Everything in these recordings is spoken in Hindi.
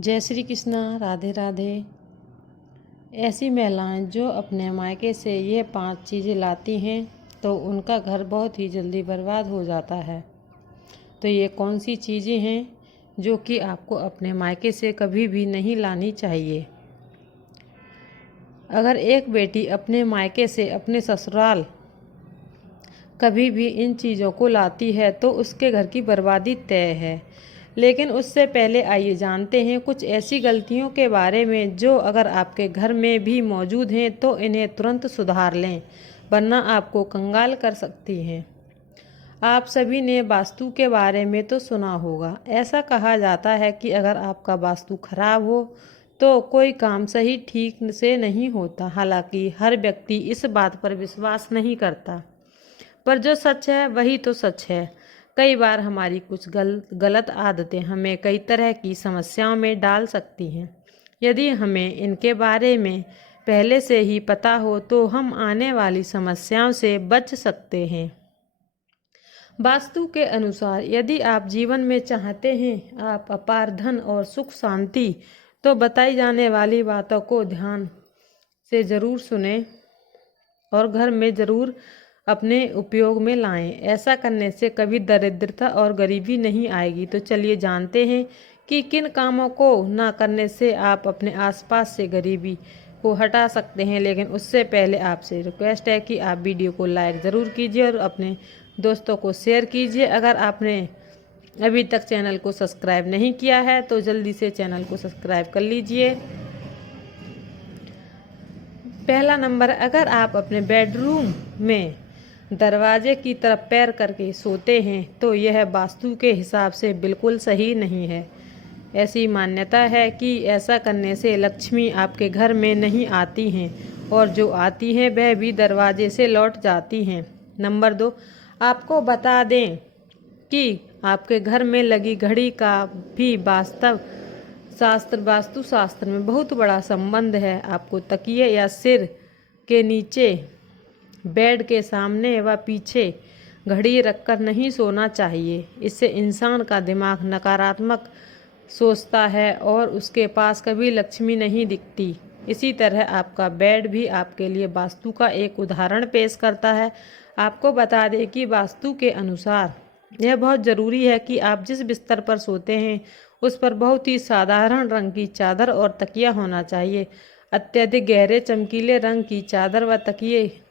जय श्री कृष्णा। राधे राधे। ऐसी महिलाएं जो अपने मायके से ये 5 चीज़ें लाती हैं तो उनका घर बहुत ही जल्दी बर्बाद हो जाता है। तो ये कौन सी चीज़ें हैं जो कि आपको अपने मायके से कभी भी नहीं लानी चाहिए। अगर एक बेटी अपने मायके से अपने ससुराल कभी भी इन चीज़ों को लाती है तो उसके घर की बर्बादी तय है। लेकिन उससे पहले आइए जानते हैं कुछ ऐसी गलतियों के बारे में जो अगर आपके घर में भी मौजूद हैं तो इन्हें तुरंत सुधार लें, वरना आपको कंगाल कर सकती हैं। आप सभी ने वास्तु के बारे में तो सुना होगा। ऐसा कहा जाता है कि अगर आपका वास्तु खराब हो तो कोई काम सही ठीक से नहीं होता। हालांकि हर व्यक्ति इस बात पर विश्वास नहीं करता, पर जो सच है वही तो सच है। कई बार हमारी कुछ गलत आदतें हमें कई तरह की समस्याओं में डाल सकती हैं। यदि हमें इनके बारे में पहले से ही पता हो तो हम आने वाली समस्याओं से बच सकते हैं। वास्तु के अनुसार यदि आप जीवन में चाहते हैं आप अपार धन और सुख शांति, तो बताई जाने वाली बातों को ध्यान से ज़रूर सुनें और घर में ज़रूर अपने उपयोग में लाएं। ऐसा करने से कभी दरिद्रता और गरीबी नहीं आएगी। तो चलिए जानते हैं कि किन कामों को ना करने से आप अपने आसपास से गरीबी को हटा सकते हैं। लेकिन उससे पहले आपसे रिक्वेस्ट है कि आप वीडियो को लाइक ज़रूर कीजिए और अपने दोस्तों को शेयर कीजिए। अगर आपने अभी तक चैनल को सब्सक्राइब नहीं किया है तो जल्दी से चैनल को सब्सक्राइब कर लीजिए। पहला नंबर, अगर आप अपने बेडरूम में दरवाजे की तरफ पैर करके सोते हैं तो यह वास्तु के हिसाब से बिल्कुल सही नहीं है। ऐसी मान्यता है कि ऐसा करने से लक्ष्मी आपके घर में नहीं आती हैं और जो आती हैं वह भी दरवाजे से लौट जाती हैं। नंबर 2, आपको बता दें कि आपके घर में लगी घड़ी का भी वास्तु शास्त्र में बहुत बड़ा संबंध है। आपको तकिए या सिर के नीचे, बेड के सामने व पीछे घड़ी रखकर नहीं सोना चाहिए। इससे इंसान का दिमाग नकारात्मक सोचता है और उसके पास कभी लक्ष्मी नहीं दिखती। इसी तरह आपका बेड भी आपके लिए वास्तु का एक उदाहरण पेश करता है। आपको बता दें कि वास्तु के अनुसार यह बहुत ज़रूरी है कि आप जिस बिस्तर पर सोते हैं उस पर बहुत ही साधारण रंग की चादर और तकिया होना चाहिए। अत्यधिक गहरे चमकीले रंग की चादर व तकिए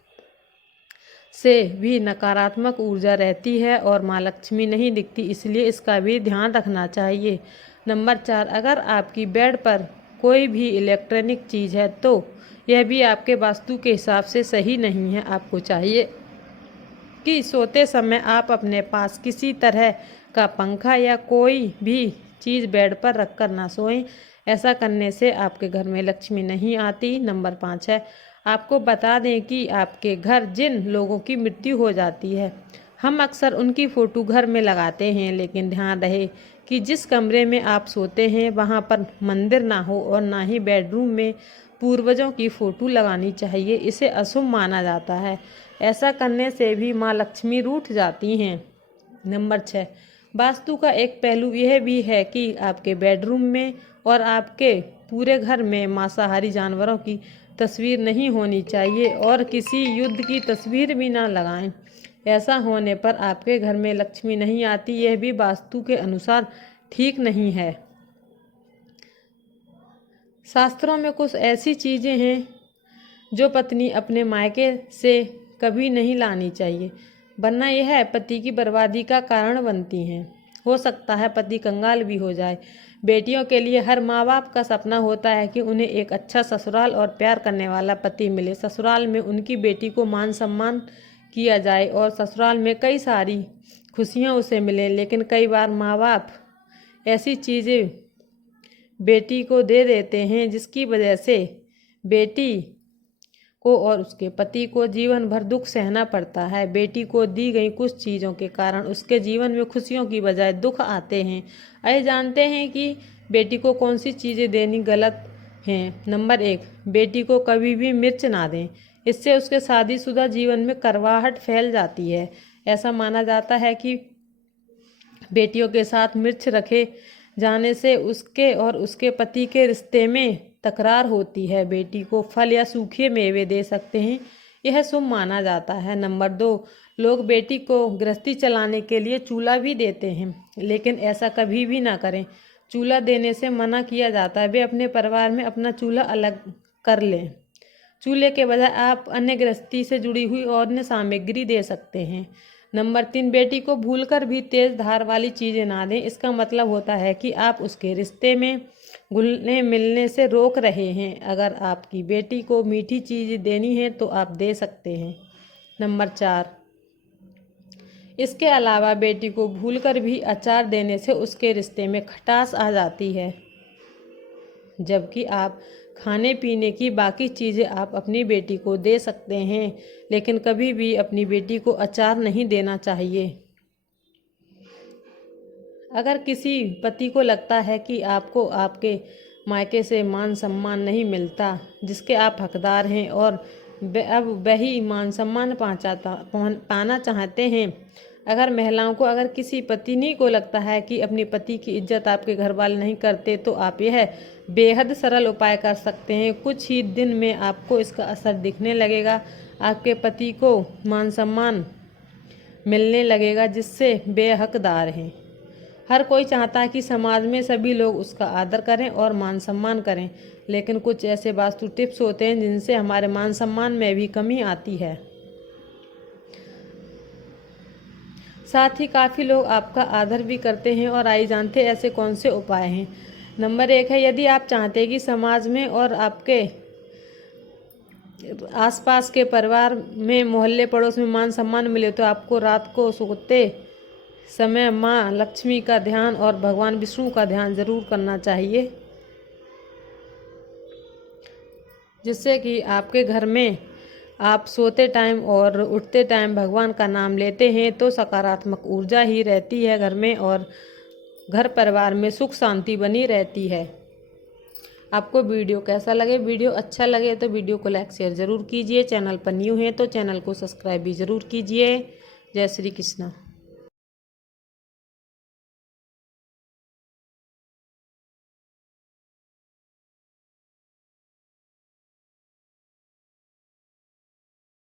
से भी नकारात्मक ऊर्जा रहती है और माँ लक्ष्मी नहीं दिखती, इसलिए इसका भी ध्यान रखना चाहिए। नंबर 4, अगर आपकी बेड पर कोई भी इलेक्ट्रॉनिक चीज़ है तो यह भी आपके वास्तु के हिसाब से सही नहीं है। आपको चाहिए कि सोते समय आप अपने पास किसी तरह का पंखा या कोई भी चीज़ बेड पर रखकर ना सोएं। ऐसा करने से आपके घर में लक्ष्मी नहीं आती। नंबर 5 है, आपको बता दें कि आपके घर जिन लोगों की मृत्यु हो जाती है हम अक्सर उनकी फ़ोटो घर में लगाते हैं, लेकिन ध्यान रहे कि जिस कमरे में आप सोते हैं वहाँ पर मंदिर ना हो और ना ही बेडरूम में पूर्वजों की फ़ोटो लगानी चाहिए। इसे अशुभ माना जाता है। ऐसा करने से भी माँ लक्ष्मी रूठ जाती हैं। नंबर 6, वास्तु का एक पहलू यह भी है कि आपके बेडरूम में और आपके पूरे घर में मांसाहारी जानवरों की तस्वीर नहीं होनी चाहिए और किसी युद्ध की तस्वीर भी ना लगाएं। ऐसा होने पर आपके घर में लक्ष्मी नहीं आती, यह भी वास्तु के अनुसार ठीक नहीं है। शास्त्रों में कुछ ऐसी चीज़ें हैं जो पत्नी अपने मायके से कभी नहीं लानी चाहिए, वरना यह पति की बर्बादी का कारण बनती हैं। हो सकता है पति कंगाल भी हो जाए। बेटियों के लिए हर माँ बाप का सपना होता है कि उन्हें एक अच्छा ससुराल और प्यार करने वाला पति मिले। ससुराल में उनकी बेटी को मान सम्मान किया जाए और ससुराल में कई सारी खुशियाँ उसे मिलें। लेकिन कई बार माँ बाप ऐसी चीज़ें बेटी को दे देते हैं जिसकी वजह से बेटी को और उसके पति को जीवन भर दुख सहना पड़ता है। बेटी को दी गई कुछ चीज़ों के कारण उसके जीवन में खुशियों की बजाय दुख आते हैं। आइए जानते हैं कि बेटी को कौन सी चीज़ें देनी गलत हैं। नंबर 1, बेटी को कभी भी मिर्च ना दें। इससे उसके शादीशुदा जीवन में करवाहट फैल जाती है। ऐसा माना जाता है कि बेटियों के साथ मिर्च रखे जाने से उसके और उसके पति के रिश्ते में तकरार होती है। बेटी को फल या सूखे मेवे दे सकते हैं, यह शुभ माना जाता है। नंबर 2, लोग बेटी को गृहस्थी चलाने के लिए चूल्हा भी देते हैं, लेकिन ऐसा कभी भी ना करें। चूल्हा देने से मना किया जाता है। वे अपने परिवार में अपना चूल्हा अलग कर लें। चूल्हे के बजाय आप अन्य गृहस्थी से जुड़ी हुई और अन्य सामग्री दे सकते हैं। नंबर 3, बेटी को भूलकर भी तेज धार वाली चीज़ें ना दें। इसका मतलब होता है कि आप उसके रिश्ते में घुलने मिलने से रोक रहे हैं। अगर आपकी बेटी को मीठी चीज़ देनी है तो आप दे सकते हैं। नंबर 4, इसके अलावा बेटी को भूलकर भी अचार देने से उसके रिश्ते में खटास आ जाती है। जबकि आप खाने पीने की बाकी चीज़ें आप अपनी बेटी को दे सकते हैं, लेकिन कभी भी अपनी बेटी को अचार नहीं देना चाहिए। अगर किसी पति को लगता है कि आपको आपके मायके से मान सम्मान नहीं मिलता जिसके आप हकदार हैं और अब वही मान सम्मान पाना चाहते हैं, अगर किसी पत्नी को लगता है कि अपनी पति की इज्जत आपके घर वाले नहीं करते, तो आप यह बेहद सरल उपाय कर सकते हैं। कुछ ही दिन में आपको इसका असर दिखने लगेगा। आपके पति को मान सम्मान मिलने लगेगा जिससे बेहकदार हैं। हर कोई चाहता है कि समाज में सभी लोग उसका आदर करें और मान सम्मान करें, लेकिन कुछ ऐसे वास्तु टिप्स होते हैं जिनसे हमारे मान सम्मान में भी कमी आती है। साथ ही काफ़ी लोग आपका आदर भी करते हैं। और आइए जानते हैं ऐसे कौन से उपाय हैं। नंबर 1 है, यदि आप चाहते हैं कि समाज में और आपके आसपास के परिवार में, मोहल्ले पड़ोस में मान सम्मान मिले, तो आपको रात को सोते समय माँ लक्ष्मी का ध्यान और भगवान विष्णु का ध्यान जरूर करना चाहिए, जिससे कि आपके घर में आप सोते टाइम और उठते टाइम भगवान का नाम लेते हैं तो सकारात्मक ऊर्जा ही रहती है घर में, और घर परिवार में सुख शांति बनी रहती है। आपको वीडियो कैसा लगे? वीडियो अच्छा लगे तो वीडियो को लाइक शेयर ज़रूर कीजिए। चैनल पर न्यू हैं तो चैनल को सब्सक्राइब भी ज़रूर कीजिए। जय श्री कृष्ण।